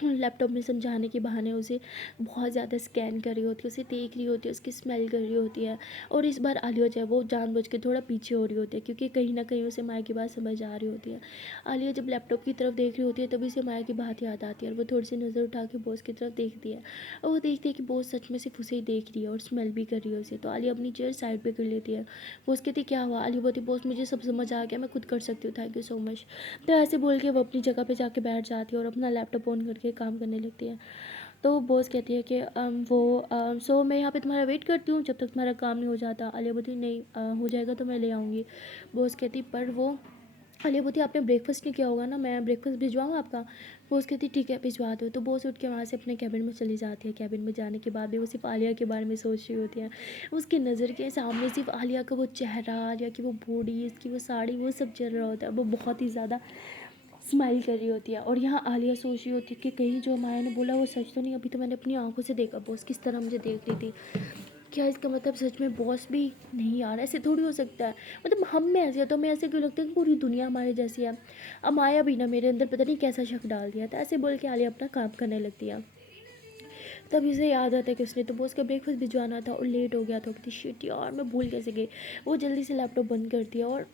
लैपटॉप में समझाने के बहाने उसे बहुत ज़्यादा स्कैन कर रही होती है, उसे देख रही होती है, उसकी स्मेल कर रही होती है। और इस बार आलिया जो है वो जानबूझ के थोड़ा पीछे हो रही होती है क्योंकि कहीं ना कहीं उसे माया की बात समझ आ रही होती है। आलिया जब लैपटॉप की तरफ देख रही होती है तभी से माया की बात याद आती है और वो थोड़ी सी नज़र उठा के बॉस की तरफ देखती है और वो देखती है कि बॉस सच में सिर्फ उसे ही देख रही है और स्मेल भी कर रही है उसे। तो आलिया अपनी चेयर साइड पर कर लेती है। बॉस कहती क्या हुआ, आलिया बोलती बॉस मुझे सब समझ आ गया, मैं खुद कर सकती हूँ, थैंक यू सो मच। तो ऐसे बोल के वो अपनी जगह पे जाके बैठ जाती है और अपना लैपटॉप ऑन करके काम करने लगती है। तो बॉस कहती है कि सो मैं यहाँ पे तुम्हारा वेट करती हूँ जब तक तुम्हारा काम नहीं हो जाता। आलिया बोलती नहीं हो जाएगा तो मैं ले आऊँगी। बॉस कहती पर वो, आलिया बोलती आपने ब्रेकफास्ट नहीं किया होगा ना, मैं ब्रेकफास्ट भिजवाऊँ आपका। बॉस कहती ठीक है भिजवा दो। तो बॉस उठ के वहाँ से अपने कैबिन में चली जाती है। कैबिन में जाने के बाद भी वो सिर्फ आलिया के बारे में सोच रही होती है। उसकी नज़र के सामने सिर्फ आलिया का वो चेहरा, आलिया की वो बॉडी, उसकी वो साड़ी, वो सब चल रहा होता है। वो बहुत ही ज़्यादा स्माइल कर रही होती है और यहाँ आलिया सोच रही होती है कि कहीं जो माया ने बोला वो सच तो नहीं, अभी तो मैंने अपनी आंखों से देखा बॉस किस तरह मुझे देख रही थी। क्या इसका मतलब सच में बॉस भी, नहीं यार ऐसे थोड़ी हो सकता है, मतलब हम में ऐसे है तो हमें ऐसे क्यों लगता है कि पूरी दुनिया हमारे जैसी है। अब माया भी ना मेरे अंदर पता नहीं कैसा शक डाल दिया था। ऐसे बोल के आलिया अपना काम करने लगती है। तब इसे याद आता है कि उसने तो बॉस का ब्रेकफास्ट भिजवाना था और लेट हो गया था। कहती शिट यार मैं भूल कैसे गई। वो जल्दी से लैपटॉप बंद करती है और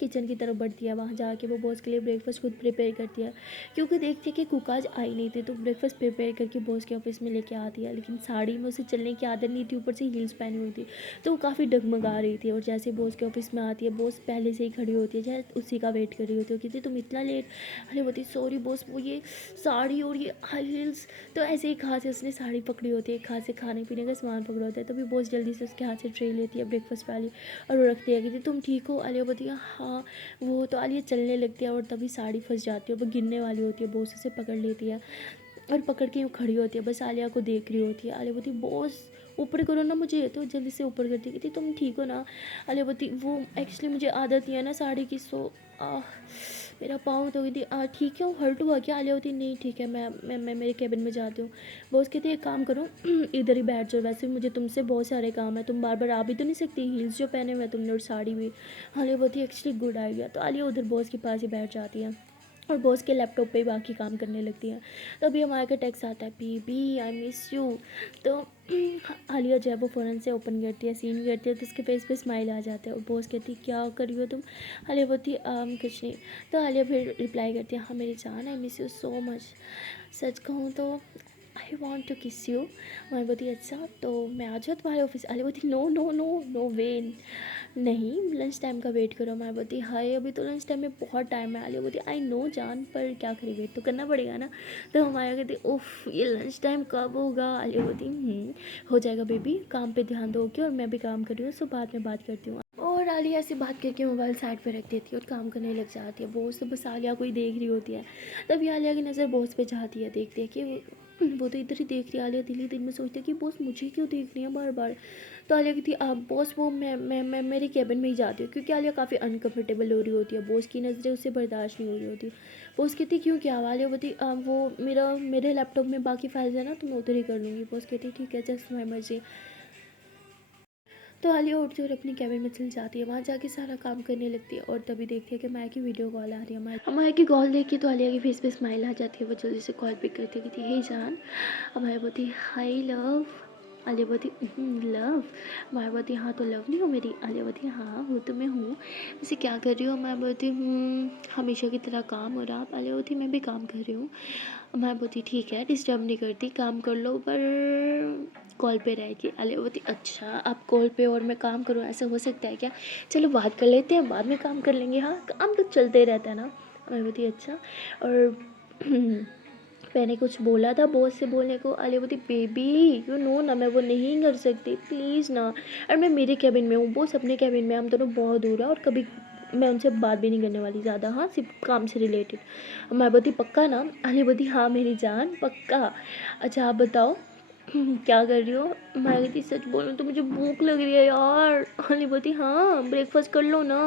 किचन की तरफ बढ़ती है। वहाँ जाके वो बॉस के लिए ब्रेकफास्ट खुद प्रिपेयर करती है, क्योंकि देखती है कि कुक आज आई नहीं थी, तो ब्रेकफास्ट प्रिपेयर करके बॉस के ऑफिस में लेके आती है। लेकिन साड़ी में उसे चलने की आदत नहीं थी, ऊपर से हील्स पहनी हुई थी, तो वो काफ़ी डगमगा रही थी। और जैसे बॉस के ऑफिस में आती है, बॉस पहले से ही खड़ी होती है, चाहे उसी का वेट कर रही होती है। कहती तुम इतना लेट? अरे बोलती सॉरी बॉस, वो ये साड़ी और ये हाई हील्स। तो ऐसे ही एक हाथ से उसने साड़ी पकड़ी होती है, एक हाथ से खाने पीने का सामान पकड़ा होता है। तभी बॉस जल्दी से उसके हाथ से ट्रे लेती है ब्रेकफास्ट वाली, और वो रखती है। कहती तुम ठीक हो? आलिया बोलती है हाँ। वो तो आलिया चलने लगती है, और तभी साड़ी फंस जाती है, वो गिरने वाली होती है। बॉस उसे पकड़ लेती है और पकड़ के यूँ खड़ी होती है, बस आलिया को देख रही होती है। आलिया बोलती बॉस ऊपर करो ना मुझे, तो जल्दी से ऊपर करती। कहती तुम ठीक हो ना? आलिया बोलती वो एक्चुअली मुझे आदत नहीं है ना साड़ी की, सो मेरा पाँव तो। कहती ठीक है, वो हर्ट हुआ क्या? आलिया होती नहीं ठीक है, मैं मेरे कैबिन में जाती हूँ। बॉस कहती एक काम करो इधर ही बैठ जाओ, वैसे भी मुझे तुमसे बहुत सारे काम है, तुम बार बार आ भी तो नहीं सकती, हील्स जो पहने हुए हैं तुमने और साड़ी भी। आलिया बोलती एक्चुअली गुड आइडिया। तो आलिया उधर बॉस के पास ही बैठ जाती है और बॉस के लैपटॉप पे ही बाकी काम करने लगती हैं। तभी हमारे का टेक्स्ट आता है बीबी आई मिस यू। तो आलिया जो है वो फ़ौरन से ओपन करती है, सीन करती है, तो उसके फेस पे स्माइल आ जाता है। और बॉस कहती है क्या कर रही हो तुम? आलिया बोलती कुछ नहीं। तो आलिया फिर रिप्लाई करती है हाँ मेरी जान, I miss you so much. सच कहूँ तो I want to kiss you. मैं बोलती अच्छा तो मैं आ जाऊँ तुम्हारे ऑफिस? आलिया बोलती नो नो नो नो वे, नहीं लंच टाइम का वेट करो। मैं बोलती हाय अभी तो लंच टाइम में बहुत टाइम है। आलिया बोलती आई नो जान, पर क्या करें, वेट तो करना पड़ेगा ना। तो हमारा कहती उफ ये लंच टाइम कब होगा? आलिया बोलती हो जाएगा बेबी, काम पे ध्यान दोगे और मैं भी काम कर रही हूँ, सो बाद में बात करती हूँ। और आलिया ऐसे बात करके मोबाइल साइड पे रख देती है और काम करने लग जाती है। बॉस तो बस आलिया को ही देख रही होती है। तभी आलिया की नज़र बॉस पे जाती है, देखती है कि वो तो इधर ही देख रही है। आलिया दिल ही दिल में सोचती है कि बॉस मुझे क्यों देख रही है बार बार। तो आलिया कहती है बॉस वो मैं मेरे कैबिन में ही जाती हूँ, क्योंकि आलिया काफ़ी अनकंफर्टेबल हो रही होती है, बॉस की नज़रें उससे बर्दाश्त नहीं हो रही होती। बॉस कहती क्यों क्या? आलिया बोलती वो मेरे लैपटॉप में बाकी फाइल्स है ना, तो मैं उधर ही कर लूँगी। बॉस कहती ठीक है जस्ट तुम्हारी मर्जी। तो आलिया उठती है और अपनी कैबिन में चली जाती है, वहाँ जाके सारा काम करने लगती है। और तभी देखती है कि माया की वीडियो कॉल आ रही है। माया की कॉल देखी तो आलिया के फेस पे स्माइल आ जाती है। वो जल्दी से कॉल पिक करती है, कहती हे जान। माया बोलती हाय लव। आलिया बोलती लव। माया बोलती हाँ तो लव नहीं हो मेरी? आलिया बोलती हाँ वो तो मैं हूँ। वैसे क्या कर रही हो? माया बोलती हमेशा की तरह काम। और आप? आलिया बोलती मैं भी काम कर रही हूँ। मैं बोलती ठीक है डिस्टर्ब नहीं करती, काम कर लो, पर कॉल पे रहेगी। आलिया बोलती अच्छा आप कॉल पे और मैं काम करूँ, ऐसा हो सकता है क्या? चलो बात कर लेते हैं, बाद में काम कर लेंगे, हाँ काम तो चलते ही रहता है ना। मैं बोलती अच्छा। और मैंने कुछ बोला था बॉस से बोलने को। आलिया बोलती बेबी यू नो ना मैं वो नहीं कर सकती, प्लीज़ ना। और मैं मेरे कैबिन में हूँ, बॉस अपने कैबिन में, हम दोनों बहुत दूर है, और कभी मैं उनसे बात भी नहीं करने वाली ज़्यादा, हाँ सिर्फ काम से रिलेटेड। मैं बोलती पक्का ना? आलिया बोलती हाँ मेरी जान पक्का। अच्छा आप बताओ क्या कर रही हो? मैं कहती सच बोलूँ तो मुझे भूख लग रही है यार। आलिया बोलती हाँ ब्रेकफास्ट कर लो ना।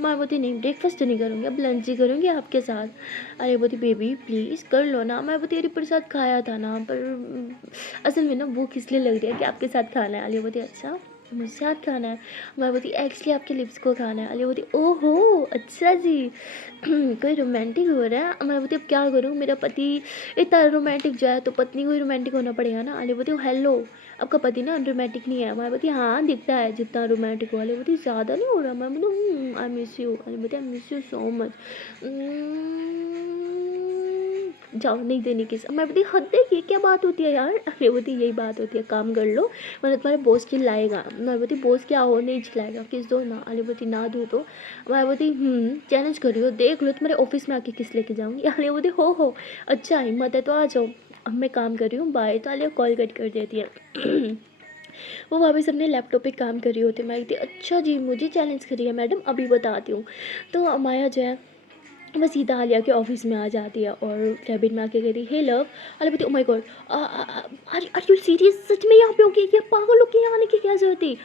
मैं बोलती नहीं ब्रेकफास्ट तो नहीं करूँगी, अब लंच ही करूँगी आपके साथ। आलिया बोलती बेबी प्लीज़ कर लो ना। मैं बोलती अरे प्रसाद खाया था ना, पर असल में ना भूख इसलिए लग रही है कि आपके साथ खाना है। आलिया बोलती अच्छा मुझे साथ खाना है? मैं बोलती एक्चुअली आपके लिप्स को खाना है। आलिया बोलती ओहो अच्छा जी कोई रोमांटिक हो रहा है? मैं बोलती अब क्या करूँ, मेरा पति इतना रोमांटिक जो है, तो पत्नी को ही रोमांटिक होना पड़ेगा ना। आलिया बोलती हेलो आपका पति ना रोमांटिक नहीं है? मैं बोलती हाँ दिखता है जितना रोमांटिक हो। आलिया बोलती ज़्यादा नहीं हो रहा? मैं बोलती आई मिस यू। आलिया बोलती I miss you so much. जाओ नहीं देने की। मैं बोलती हद देखिए क्या बात होती है यार। अरे बोलती यही बात होती है, काम कर लो मतलब तुम्हारे बॉस चिल्लाएगा। मैं बोलती बॉस क्या हो नहीं चिल्लाएगा, किस दो ना। अरे बोलती ना दो तो। मैं बोलती चैलेंज कर रही हो, देख लो तुम्हारे ऑफिस में आके किस लेके जाऊँगी। अरे बोलती हो अच्छा हिम्मत है तो आ जाओ, अब मैं काम कर रही हूँ बाय। तो आलिया कॉल कट कर देती है वो वापस अपने लैपटॉप पे काम कर रही होती है। मैं कहती अच्छा जी मुझे चैलेंज करिए मैडम, अभी बताती हूँ। तो माया जो है वो सीधा आलिया के ऑफिस में आ जाती है और कैबिन में आके कहती हे लव। आलिया बोलती oh my god are you serious? सच में यहाँ पे हो गई? ये पागल हो के यहाँ आने की क्या जरूरत थी?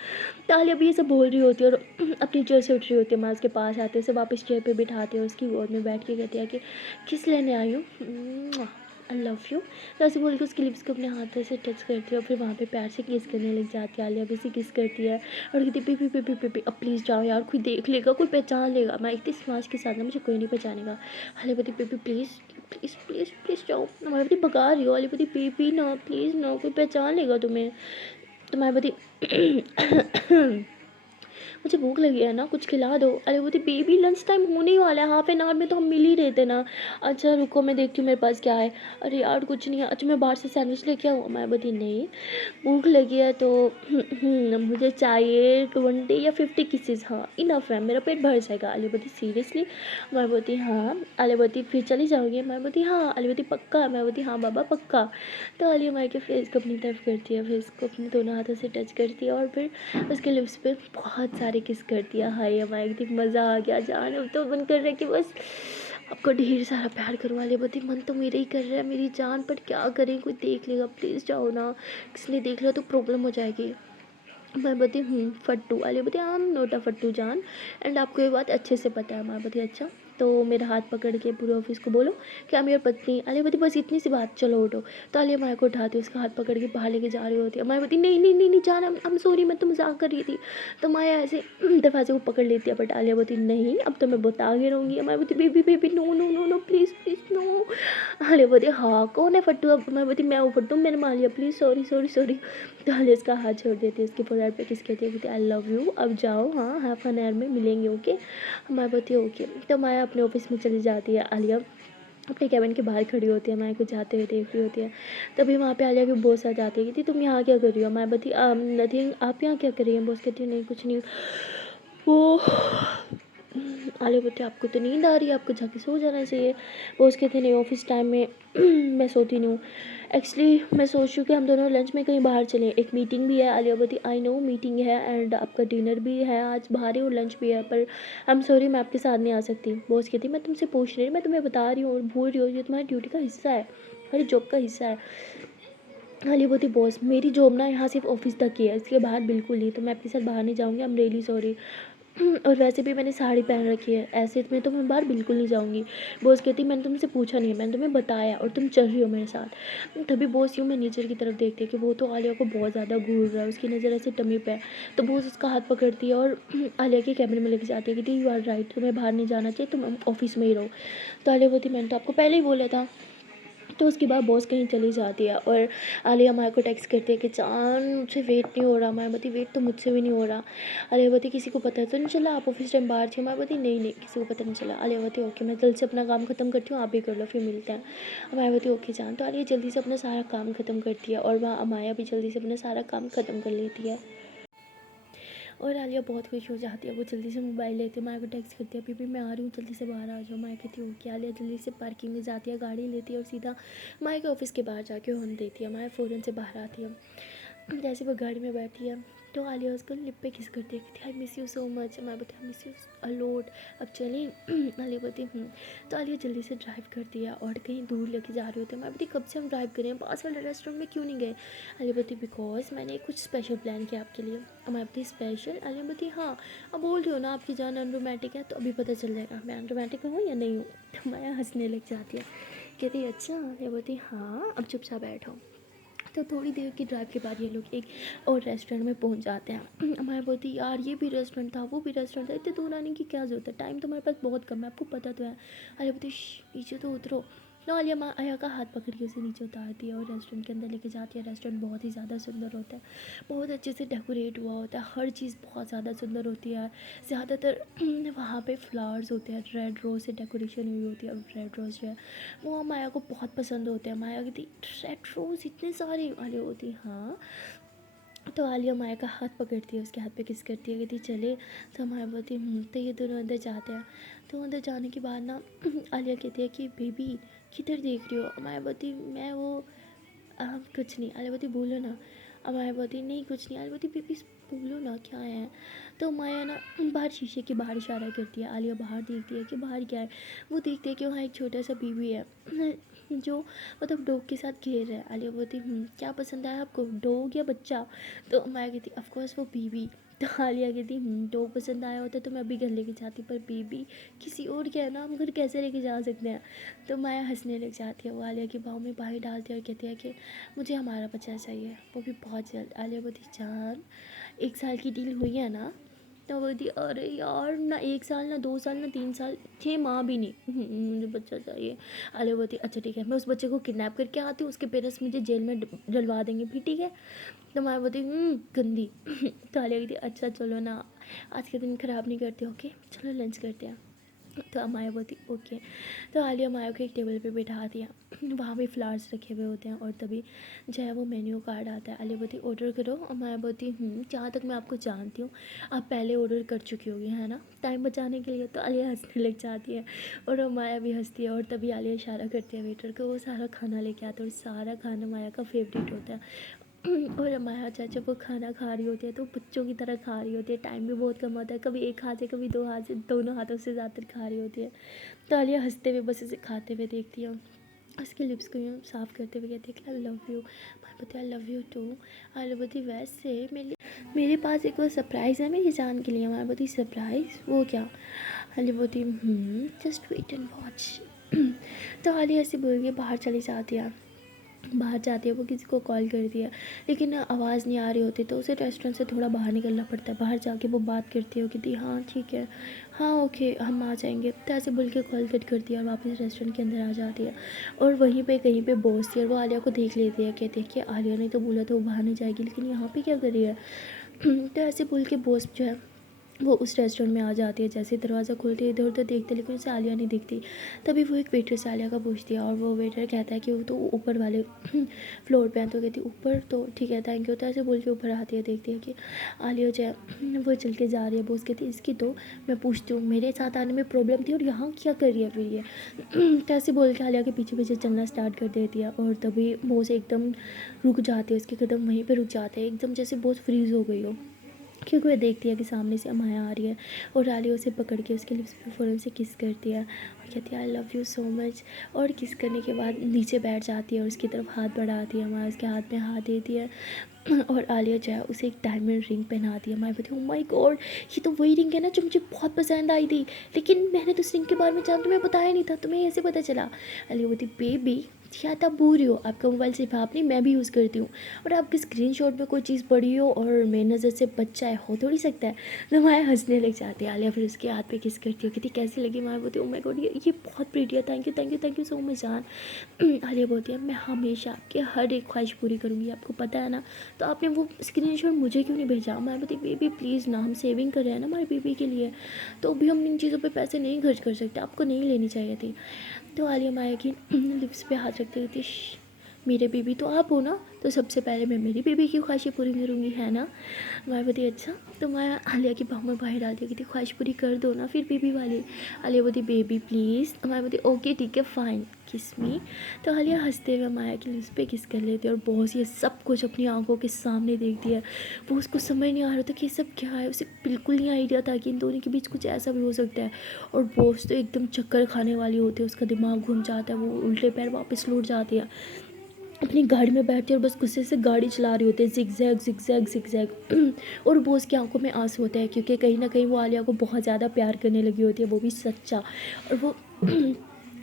तो आलिया भी ये सब बोल रही होती है और अपनी चेयर से उठ रही होती है। मैं उसके पास आते से वापस चेयर पे बिठाती है, उसकी गोद में बैठ के कहती है कि किस लेने आई हूँ, आई लव यू। तो ऐसे बोल के उसकी लिप्स को अपने हाथों से टच करती है और फिर वहाँ पे प्यार से किस करने लग जाती है। आलिया भी से किस करती है और कहती P P P P P P अब प्लीज़ जाओ यार, कोई देख लेगा, कोई पहचान लेगा, मैं इतनी स्मार्ट के साथ ना मुझे कोई नहीं पहचानेगा। आलिया बोलती P P please please please please जाओ। मैं बोलती भगा रही हो। आलिया बोलती पी पी ना प्लीज़ ना, कोई पहचान लेगा तुम्हें। तो मैं बोलती मुझे भूख लगी है ना, कुछ खिला दो। अरे बोलती बेबी लंच टाइम होने ही वाला है, हाफ एन आवर में तो हम मिल ही रहे थे ना। अच्छा रुको मैं देखती हूँ मेरे पास क्या है। अरे यार कुछ नहीं है। अच्छा मैं बाहर से सैंडविच लेके आऊँ। मैं बोलती नहीं, भूख लगी है तो मुझे चाहिए 20 या 50 किसेस, हाँ इनफ है, मेरा पेट भर जाएगा। अली बोलती सीरियसली। मैं बोलती हाँ। अली बोलती फिर चली जाओगी। मैं बोलती हाँ। अली बोलती पक्का। मैं बोलती हाँ बाबा पक्का। तो अली हमारे के फेस को अपनी तरफ करती है, फेस को अपने दोनों हाथों से टच करती है और फिर उसके लिप्स पे बहुत सारे किस कर दिया। हाय हमारे एकदम मज़ा आ गया जान। अब तो मन कर रहा है कि बस आपको ढेर सारा प्यार करो। वाले बोलती मन तो मेरा ही कर रहा है मेरी जान, पर क्या करें, कोई देख लेगा, प्लीज़ जाओ ना, किसी ने देख लिया तो प्रॉब्लम हो जाएगी। मैं बोलती फट्टू। वाले बोलती आई एम नोट अ फट्टू जान, एंड आपको ये बात अच्छे से पता है। मैं बोलती अच्छा। तो मेरा हाथ पकड़ के पूरे ऑफिस को बोलो कि I'm your पत्नी। आलिया बोलती बस इतनी सी बात, चलो उठो। तो आलिया माया को उठाती है, उसका हाथ पकड़ के बाहर लेके जा रही होती है। माया बोलती नहीं नहीं नहीं नहीं जान, आई एम सॉरी, मैं तो मजाक कर रही थी। तो माया ऐसे दरवाजे को पकड़ लेती है, बट आलिया बोलती नहीं अब तो मैं बता के रहूँगी। माया बोलती baby baby no no no no please please no. Alia बोलती हाँ कौन है फट्टू। अब मैं बोलती मैं हूँ फट्टू, मैंने मान लिया, प्लीज़ सॉरी सॉरी सॉरी। तो आलिया उसका हाथ छोड़ देती है, उसके फोrehead पे किस कहती है, बोलती आई लव यू, अब जाओ, हाँ हाफ एन आवर में मिलेंगे ओके। माया बोलती है ओके। तो माया अपने ऑफिस में चली जाती है। आलिया अपने कैबिन के बाहर खड़ी होती है, माया को जाते हुए देख रही होती है। तभी वहाँ पे आलिया की बॉस आ जाती है, कहती तुम यहाँ क्या कर रही हो। माया बोलती नथिंग, आप यहाँ क्या कर रही हैं। बॉस कहती है नहीं कुछ नहीं। वो आलिया बोलती आपको तो नींद आ रही है, आपको जाके सो जाना चाहिए। बॉस कहते नहीं ऑफिस टाइम में मैं सोती नहीं हूँ। एक्चुअली मैं सोच रही हूँ कि हम दोनों लंच में कहीं बाहर चलें, एक मीटिंग भी है। आलिया बोलती आई नो मीटिंग है एंड आपका डिनर भी है आज बाहर ही और लंच भी है, पर आई एम सॉरी मैं आपके साथ नहीं आ सकती। बॉस कहती मैं तुमसे पूछ रही हूँ, मैं तुम्हें बता रही हूँ और भूल रही हूँ, ये तुम्हारी ड्यूटी का हिस्सा है, हमारी जॉब का हिस्सा है। आलिया बोलती बॉस मेरी जॉब ना यहाँ सिर्फ ऑफिस तक ही है, इसके बाहर बिल्कुल नहीं, तो मैं आपके साथ बाहर नहीं जाऊँगी, आई एम रियली सॉरी। और वैसे भी मैंने साड़ी पहन रखी है, ऐसे में तो मैं बाहर बिल्कुल नहीं जाऊँगी। बॉस कहती मैंने तुमसे पूछा नहीं, मैंने तुम्हें बताया और तुम चल रही हो मेरे साथ। तभी बॉस यूँ मैनेजर की तरफ देखते कि वो तो आलिया को बहुत ज़्यादा घूर रहा है, उसकी नज़र ऐसे टमी पे है। तो बॉस उसका हाथ पकड़ती है और आलिया के कैबिन में लेके जाती है, कहती यू आर राइट, तुम्हें बाहर नहीं जाना चाहिए, तुम ऑफिस में ही रहो। तो आलिया बोलती मैंने तो आपको पहले ही बोला था। तो उसके बाद बॉस कहीं चली जाती है और आलिया माया को टेक्स्ट करती है कि चांद मुझसे वेट नहीं हो रहा। माया बोलती वेट तो मुझसे भी नहीं हो रहा। आलिया बोलती किसी को पता तो नहीं चला आप ऑफिस टाइम बाहर थे। माया बोलती नहीं नहीं किसी को पता नहीं चला। आलिया बोलती ओके मैं जल्दी से अपना काम खत्म करती हूँ, आप भी कर लो फिर मिलते हैं। माया बोलती ओके जान। तो आलिया जल्दी से अपना सारा काम खत्म करती है और वहाँ माया भी जल्दी से अपना सारा काम खत्म कर लेती है। और आलिया बहुत खुश हो जाती है, वो जल्दी से मोबाइल लेती है, माया को टेक्स्ट करती है बीबी मैं आ रही हूँ जल्दी से बाहर आ जाओ। माया कहती है ओके। आलिया जल्दी से पार्किंग में जाती है, गाड़ी लेती है और सीधा माया के ऑफिस के बाहर जाके हॉर्न देती है। माया फ़ौरन से बाहर आती है। जैसे वो गाड़ी में बैठी है तो आलिया उसको लिप पे किस करती है, कहती आई मिस यू सो मच। मैं बोलती आई मिस यू अलॉट, अब चलें। आलिया बोलती तो आलिया जल्दी से ड्राइव करती है और कहीं दूर लेके जा रही होती है। मैं बोलती कब से हम ड्राइव करें, पास वाले रेस्टोरेंट में क्यों नहीं गए। आलिया बोलती बिकॉज मैंने कुछ स्पेशल प्लान किया आपके लिए। मैं बोलती स्पेशल। आलिया बोलती हाँ अब बोल रही हो ना आपकी जान अनरोमांटिक है, तो अभी पता चल जाएगा मैं अनरोमांटिक हूँ या नहीं हूँ। तो माया हंसने लग जाती है, कहती अच्छा। आलिया बोलती हाँ अब चुपचाप बैठो। तो थोड़ी देर की ड्राइव के बाद ये लोग एक और रेस्टोरेंट में पहुंच जाते हैं। हमारे बोलती यार ये भी रेस्टोरेंट था वो भी रेस्टोरेंट था, इतने दूर आने की क्या ज़रूरत है, टाइम तो हमारे पास बहुत कम है, आपको पता तो है। आलिया बोलती नीचे तो उतरो। ना आलिया आया का हाथ पकड़ के उसे नीचे उतारती है और रेस्टोरेंट के अंदर लेके जाती है। रेस्टोरेंट बहुत ही ज़्यादा सुंदर होता है, बहुत अच्छे से डेकोरेट हुआ होता है, हर चीज़ बहुत ज़्यादा सुंदर होती है। ज़्यादातर वहाँ पे फ्लावर्स होते हैं, रेड रोज़ से डेकोरेशन हुई होती है। रेड रोज़ जो है वो माया को बहुत पसंद होते हैं। माया कहती रेड रोज़ इतने सारे। आलिया होती हाँ। तो आलिया माया का हाथ पकड़ती है, उसके हाथ पे किस करती है, कहती चले। तो माया बोलती तो ये दोनों अंदर जाते हैं। तो अंदर जाने के बाद ना आलिया कहती है कि बेबी किधर देख रही हो। माया बोलती मैं वो कुछ नहीं। आलिया बोलती बोलो ना। अब माया बोलती नहीं कुछ नहीं। आलिया बोलती बेबी बोलो ना क्या है। तो माया ना बाहर शीशे के बाहर इशारा करती है। आलिया बाहर देखती है कि बाहर क्या है। वो देखती है कि वहाँ एक छोटा सा बेबी है जो मतलब डॉग के साथ खेल रहा है। आलिया बोलती क्या पसंद आया आपको, डॉग या बच्चा। तो माया कहती ऑफकोर्स वो बेबी। तो आलिया कहती डॉग पसंद आया होता तो मैं अभी घर लेके जाती, पर बेबी किसी और क्या है ना, हम घर कैसे लेके जा सकते हैं। तो माया हंसने लग जाती है, वो आलिया के बाहों में बाहें डालती है और कहती है कि मुझे हमारा बच्चा चाहिए, वो भी बहुत जल्द। आलिया बोलती जान 1 साल की डील हुई है ना। तो बोलती अरे यार ना 1 साल ना 2 साल ना 3 साल 6 माह भी नहीं, मुझे बच्चा चाहिए। आलिया बोलती अच्छा ठीक है मैं उस बच्चे को किडनैप करके आती हूँ, उसके पेरेंट्स मुझे जेल में डलवा देंगे भी ठीक है। तो माया बोलती गंदी। तो आलिया कहती अच्छा चलो ना। आज का दिन ख़राब नहीं करते, ओके चलो लंच करते हैं। तो अमाया बोलती ओके। तो आलिया माया को एक टेबल पे बैठा दिया, वहाँ पे फ्लावर्स रखे हुए होते हैं और तभी जो है वो मेन्यू कार्ड आता है। आलिया बोलती ऑर्डर करो। अमाया बोलती जहाँ तक मैं आपको जानती हूँ आप पहले ऑर्डर कर चुकी होगी है ना, टाइम बचाने के लिए। तो आलिया हंसने लग जाती है और अमाया भी हंसती है और तभी आलिया इशारा करती है वेटर को, वो सारा खाना लेके आता है और सारा खाना माया का फेवरेट होता है। और माया चाचा वो खाना खा रही होती है तो बच्चों की तरह खा रही होती है, टाइम भी बहुत कम होता है, कभी एक हाथ से कभी दो हाथ से, दोनों हाथों से ज़्यादातर खा रही होती है। तो आलिया हंसते हुए बस इसे खाते हुए देखती है, उसके लिप्स को यूँ साफ़ करते हुए कहती है कि आई लव यू। मैं बोलती I love you too. Alia बोलती वैसे मेरे पास एक वो सरप्राइज़ है मेरी जान के लिए। मैं बोलती सरप्राइज़, वो क्या? आलिया बोलती जस्ट वेट एंड वॉच। तो आलिया ऐसे बोल के बाहर चली जाती है। बाहर जाती है वो किसी को कॉल करती है लेकिन आवाज़ नहीं आ रही होती, तो उसे रेस्टोरेंट से थोड़ा बाहर निकलना पड़ता है। बाहर जाके वो बात करती है, कहती हाँ ठीक है, हाँ ओके हम आ जाएंगे। तो ऐसे बोल के कॉल कट करती है और वापस रेस्टोरेंट के अंदर आ जाती है। और वहीं पे कहीं पे बॉस थी और वो आलिया को देख लेती है, कहती है कि आलिया ने तो बोला था वो बाहर नहीं जाएगी, लेकिन यहाँ पे क्या कर रही है। तो ऐसे बोल के बॉस जो है वो उस रेस्टोरेंट में आ जाती है। जैसे दरवाज़ा खोलती है इधर उधर देखते लेकिन उसे आलिया नहीं दिखती। तभी वो एक वेटर से आलिया का पूछती है और वो वेटर कहता है कि वो तो ऊपर वाले फ्लोर पे है। तो कहती ऊपर, तो ठीक है थैंक यू। तो ऐसे बोल के ऊपर आती है, देखती है कि आलिया जो है वो चल के जा रही है। बॉस कहती है इसकी तो मैं पूछती हूँ, मेरे साथ आने में प्रॉब्लम थी और यहाँ क्या कर रही है फिर ये। तो ऐसे बोल के आलिया के पीछे पीछे चलना स्टार्ट कर देती है और तभी बॉस एकदम रुक जाती है, उसके कदम वहीं पर रुक जाते हैं एकदम, जैसे बहुत फ्रीज़ हो गई हो, क्योंकि वह देखती है कि सामने से अमाया आ रही है। और आलिया उसे पकड़ के उसके लिप्स पे फ़ौरन से किस करती है और कहती है I love you so much. और किस करने के बाद नीचे बैठ जाती है और उसकी तरफ हाथ बढ़ाती है। अमाया उसके हाथ में हाथ देती है और आलिया जो है उसे एक डायमंड रिंग पहनाती है। मैं बोलती हूँ माय गॉड, ये तो वही रिंग है ना जो मुझे बहुत पसंद आई थी, लेकिन मैंने तो उस रिंग के बारे में तुम्हें बताया नहीं था, तुम्हें ऐसे पता चला। आलिया बोलती बेबी शायद आप भूल रही हो, आपका मोबाइल सिर्फ आप नहीं मैं भी यूज़ करती हूँ, और आपके स्क्रीनशॉट में कोई चीज़ पड़ी हो और मेरी नज़र से बच जाए हो थोड़ी सकता है। तो माया हंसने लग जाती है। आलिया फिर उसके हाथ पे किस करती हो, कहती कैसी लगी। माया बोलती है ओ माय गॉड ये बहुत प्रीटी है, थैंक यू सो मच जान। आलिया बोलती है मैं हमेशा आपकी हर एक ख्वाहिश पूरी करूँगी, आपको पता है ना, तो आपने वो स्क्रीनशॉट मुझे क्यों नहीं भेजा। मैं बोलती बेबी प्लीज़ ना, हम सेविंग कर रहे हैं ना हमारे बेबी के लिए, तो अभी हम इन चीज़ों पे पैसे नहीं खर्च कर सकते, आपको नहीं लेनी चाहिए थी। तो आलिया माया की लिप्स पे हाथ रखते हुए थी मेरे बेबी तो आप हो ना, तो सबसे पहले मैं मेरी बेबी की ख्वाहिशें पूरी करूँगी है ना। माया बोलती अच्छा। तो मैं आलिया की बाहों में बाहर डालती कि ख्वाहिश पूरी कर दो ना फिर बेबी वाली। आलिया बोलती बेबी प्लीज़। माया बोलती ओके ठीक है फ़ाइन किस मी। तो आलिया हंसते हुए माया की लिप्स पे किस कर लेती है और बॉस ये सब कुछ अपनी आंखों के सामने देखती है। वो उसको समझ नहीं आ रहा था कि ये सब क्या है, उसे बिल्कुल नहीं आइडिया था कि इन दोनों के बीच कुछ ऐसा भी हो सकता है। और बॉस तो एकदम चक्कर खाने वाली होती है, उसका दिमाग घूम जाता है, वो उल्टे पैर वापस लौट जाती है, अपनी गाड़ी में बैठती है और बस गुस्से से गाड़ी चला रही होती है जिगजैग जिगजैग जिगजैग। और बॉस की आंखों में आंसू होता है क्योंकि कहीं ना कहीं वो आलिया को बहुत ज़्यादा प्यार करने लगी होती है, वो भी सच्चा। और वो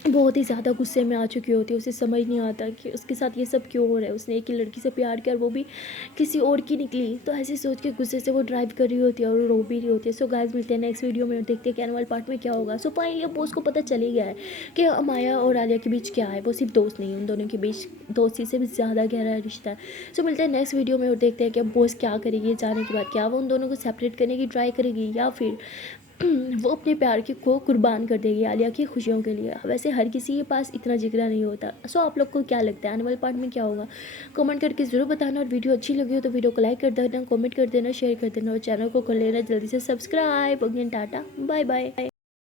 बहुत ही ज़्यादा गुस्से में आ चुकी होती है, उसे समझ नहीं आता कि उसके साथ ये सब क्यों हो रहा है, उसने एक ही लड़की से प्यार किया और वो भी किसी और की निकली। तो ऐसे सोच के गुस्से से वो ड्राइव कर रही होती है और रो भी रही होती है। सो गाइस मिलते हैं नेक्स्ट वीडियो में और देखते हैं कि एनुअल पार्ट में क्या होगा। सो फाइनली अब बॉस को पता चल ही गया है कि माया और आलिया के बीच क्या है, वो सिर्फ दोस्त नहीं है, उन दोनों के बीच दोस्ती से भी ज़्यादा गहरा रिश्ता है। सो मिलते हैं नेक्स्ट वीडियो में और देखते हैं कि अब बॉस क्या करेगी जाने के बाद, क्या वो उन दोनों को सेपरेट करने की ट्राई करेगी या फिर वो अपने प्यार की को कुर्बान कर देगी आलिया की खुशियों के लिए। वैसे हर किसी के पास इतना जिगरा नहीं होता। सो आप लोग को क्या लगता है एनुअल पार्ट में क्या होगा, कमेंट करके ज़रूर बताना। और वीडियो अच्छी लगी हो तो वीडियो को लाइक कर देना, कमेंट कर देना, शेयर कर देना और चैनल को कर लेना जल्दी से subscribe. Again tata bye bye.